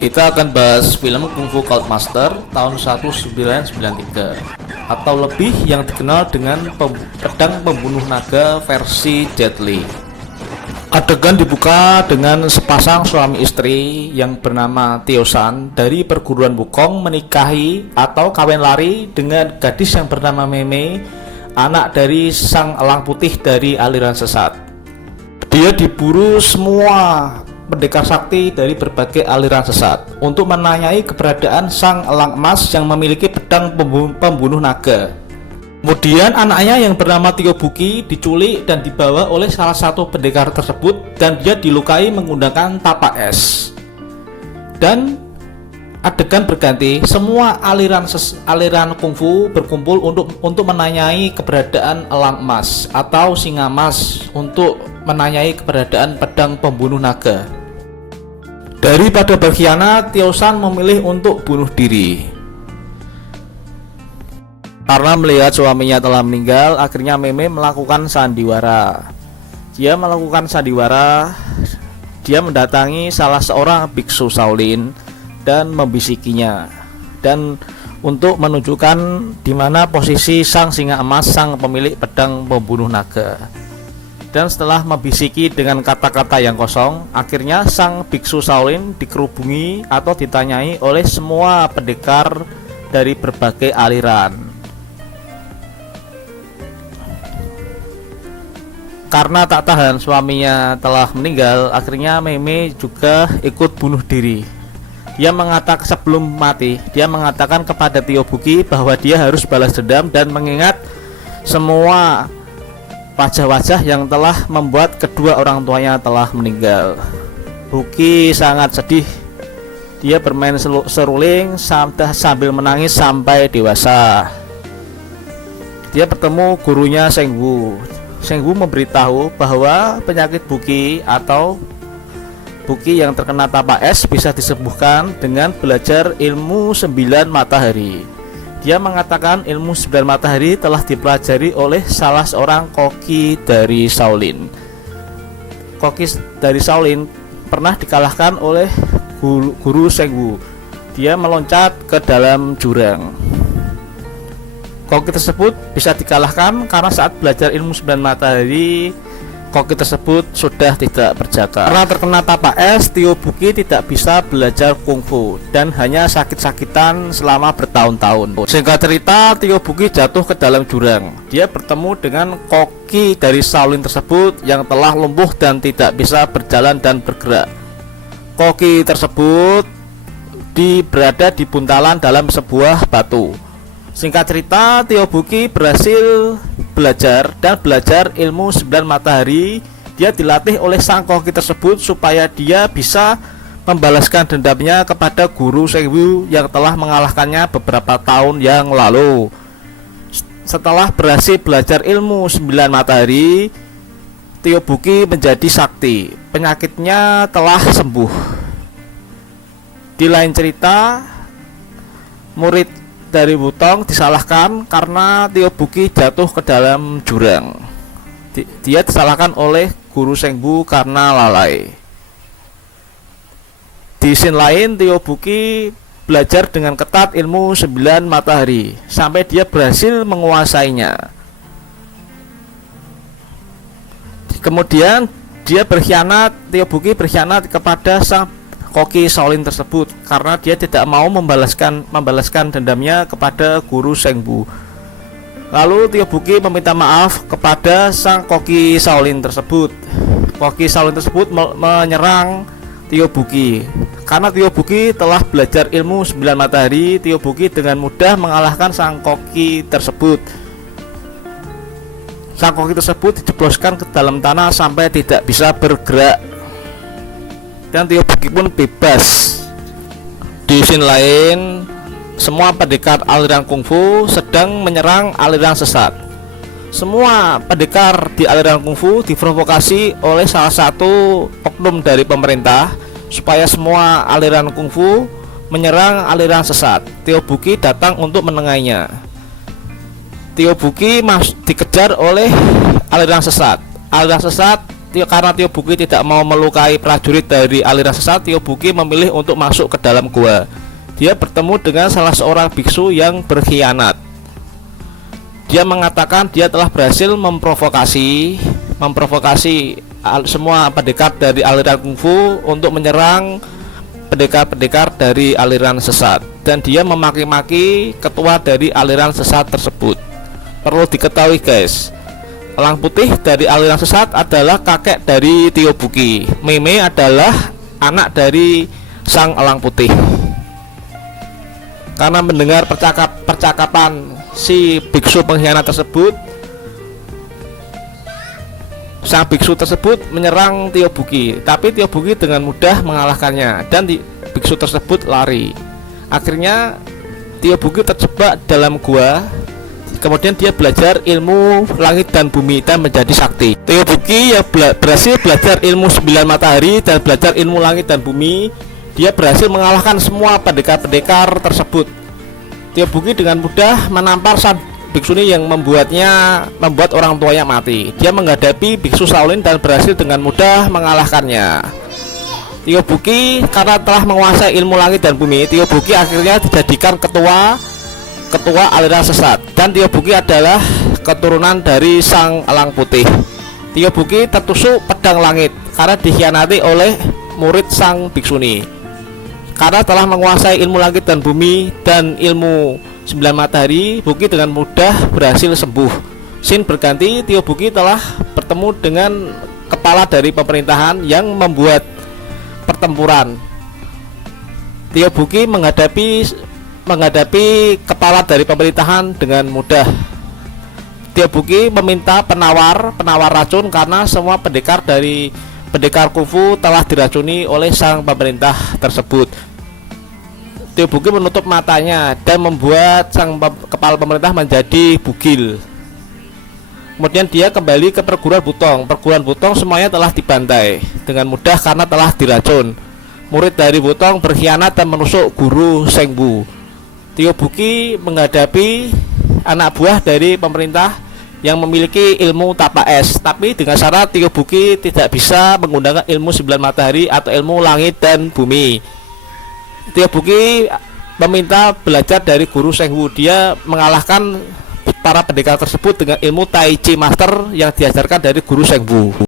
Kita akan bahas film Kung Fu Cult Master tahun 1993 atau lebih yang dikenal dengan pedang pembunuh naga versi Jet Li. Adegan dibuka dengan sepasang suami istri yang bernama Tio San dari perguruan Wukong menikahi atau kawin lari dengan gadis yang bernama Mei, anak dari sang elang putih dari aliran sesat. Dia diburu semua pendekar sakti dari berbagai aliran sesat untuk menanyai keberadaan sang elang emas yang memiliki pedang pembunuh naga. Kemudian anaknya yang bernama Tio Buki diculik dan dibawa oleh salah satu pendekar tersebut dan dia dilukai menggunakan tapak es. Dan adegan berganti, semua aliran kungfu berkumpul untuk menanyai keberadaan elang emas atau singa emas untuk menanyai keberadaan pedang pembunuh naga. Daripada berkhianat, Tio San memilih untuk bunuh diri. Karena melihat suaminya telah meninggal, akhirnya Mei melakukan sandiwara. Dia mendatangi salah seorang biksu Shaolin dan membisikinya, dan untuk menunjukkan di mana posisi sang singa emas, sang pemilik pedang pembunuh naga. Dan setelah membisiki dengan kata-kata yang kosong, akhirnya sang biksu Shaolin dikerubungi atau ditanyai oleh semua pendekar dari berbagai aliran. Karena tak tahan suaminya telah meninggal, akhirnya Mei juga ikut bunuh diri. Dia mengatakan sebelum mati, dia mengatakan kepada Tio Buki bahwa dia harus balas dendam dan mengingat semua wajah-wajah yang telah membuat kedua orang tuanya telah meninggal. Buki sangat sedih. Dia bermain seruling sambil menangis sampai dewasa. Dia bertemu gurunya Sheng Wu. Sheng Wu memberitahu bahwa penyakit Buki atau Buki yang terkena tapak es bisa disembuhkan dengan belajar ilmu 9 matahari. Dia mengatakan ilmu 9 matahari telah dipelajari oleh salah seorang koki dari Shaolin. Koki dari Shaolin pernah dikalahkan oleh guru Sheng Wu. Dia meloncat ke dalam jurang. Koki tersebut bisa dikalahkan karena saat belajar ilmu 9 matahari, koki tersebut sudah tidak berjaka. Karena terkena tapak es, Tio Buki tidak bisa belajar kungfu dan hanya sakit-sakitan selama bertahun-tahun. Singkat cerita, Tio Buki jatuh ke dalam jurang. Dia bertemu dengan koki dari Shaolin tersebut yang telah lumpuh dan tidak bisa berjalan dan bergerak. Koki tersebut berada di buntalan dalam sebuah batu. Singkat cerita, Tio Buki berhasil belajar ilmu 9 matahari. Dia dilatih oleh sang koki tersebut supaya dia bisa membalaskan dendamnya kepada guru Sheng Wu yang telah mengalahkannya beberapa tahun yang lalu. Setelah berhasil belajar ilmu 9 matahari, Tio Buki menjadi sakti. Penyakitnya telah sembuh. Di lain cerita, murid dari Wutong disalahkan karena Tio Buki jatuh ke dalam jurang. Dia disalahkan oleh guru Sheng Wu karena lalai. Di scene lain, Tio Buki belajar dengan ketat ilmu 9 matahari sampai dia berhasil menguasainya. Kemudian Tio Buki berkhianat kepada sang koki Shaolin tersebut karena dia tidak mau membalaskan dendamnya kepada guru Sheng Wu. Lalu Tio Buki meminta maaf kepada sang koki Shaolin tersebut. Koki Shaolin tersebut menyerang Tio Buki. Karena Tio Buki telah belajar ilmu 9 matahari, Tio Buki dengan mudah mengalahkan sang koki tersebut. Sang koki tersebut dijebloskan ke dalam tanah sampai tidak bisa bergerak. Dan Tio Buki pun bebas. Di scene lain, semua pendekar aliran kungfu sedang menyerang aliran sesat. Semua pendekar di aliran kungfu diprovokasi oleh salah satu oknum dari pemerintah supaya semua aliran kungfu menyerang aliran sesat. Tio Buki datang untuk menengahinya. Tio Buki dikejar oleh aliran sesat. Aliran sesat karena Tio Buki tidak mau melukai prajurit dari aliran sesat, Tio Buki memilih untuk masuk ke dalam gua. Dia bertemu dengan salah seorang biksu yang berkhianat. Dia mengatakan dia telah berhasil memprovokasi semua pendekar dari aliran kungfu untuk menyerang pendekar-pendekar dari aliran sesat, dan dia memaki-maki ketua dari aliran sesat tersebut. Perlu diketahui guys, elang putih dari aliran sesat adalah kakek dari Tio Buki. Meme adalah anak dari sang elang putih. Karena mendengar percakapan si biksu pengkhianat tersebut, sang biksu tersebut menyerang Tio Buki, tapi Tio Buki dengan mudah mengalahkannya dan biksu tersebut lari. Akhirnya Tio Buki terjebak dalam gua. Kemudian dia belajar ilmu langit dan bumi dan menjadi sakti. Tio Buki yang berhasil belajar ilmu 9 matahari dan belajar ilmu langit dan bumi, dia berhasil mengalahkan semua pendekar-pendekar tersebut. Tio Buki dengan mudah menampar sang biksuni yang membuat orang tuanya mati. Dia menghadapi biksu Shaolin dan berhasil dengan mudah mengalahkannya. Tio Buki karena telah menguasai ilmu langit dan bumi, Tio Buki akhirnya dijadikan ketua aliran sesat, dan Tio Buki adalah keturunan dari sang elang putih. Tio Buki tertusuk pedang langit karena dikhianati oleh murid sang biksuni. Karena telah menguasai ilmu langit dan bumi dan ilmu 9 matahari, Buki dengan mudah berhasil sembuh. Scene berganti, Tio Buki telah bertemu dengan kepala dari pemerintahan yang membuat pertempuran. Tio Buki menghadapi kepala dari pemerintahan dengan mudah. Tio Buki meminta penawar racun karena semua pendekar kungfu telah diracuni oleh sang pemerintah tersebut. Tio Buki menutup matanya dan membuat sang kepala pemerintah menjadi bugil. Kemudian dia kembali ke perguruan Butong. Perguruan Butong semuanya telah dibantai dengan mudah karena telah diracun. Murid dari Butong berkhianat dan menusuk guru Sengbu. Tio Buki menghadapi anak buah dari pemerintah yang memiliki ilmu tapak es, tapi dengan syarat Tio Buki tidak bisa menggunakan ilmu 9 matahari atau ilmu langit dan bumi. Tio Buki meminta belajar dari guru Sengwu. Dia mengalahkan para pendekar tersebut dengan ilmu Tai Chi Master yang diajarkan dari guru Sengwu.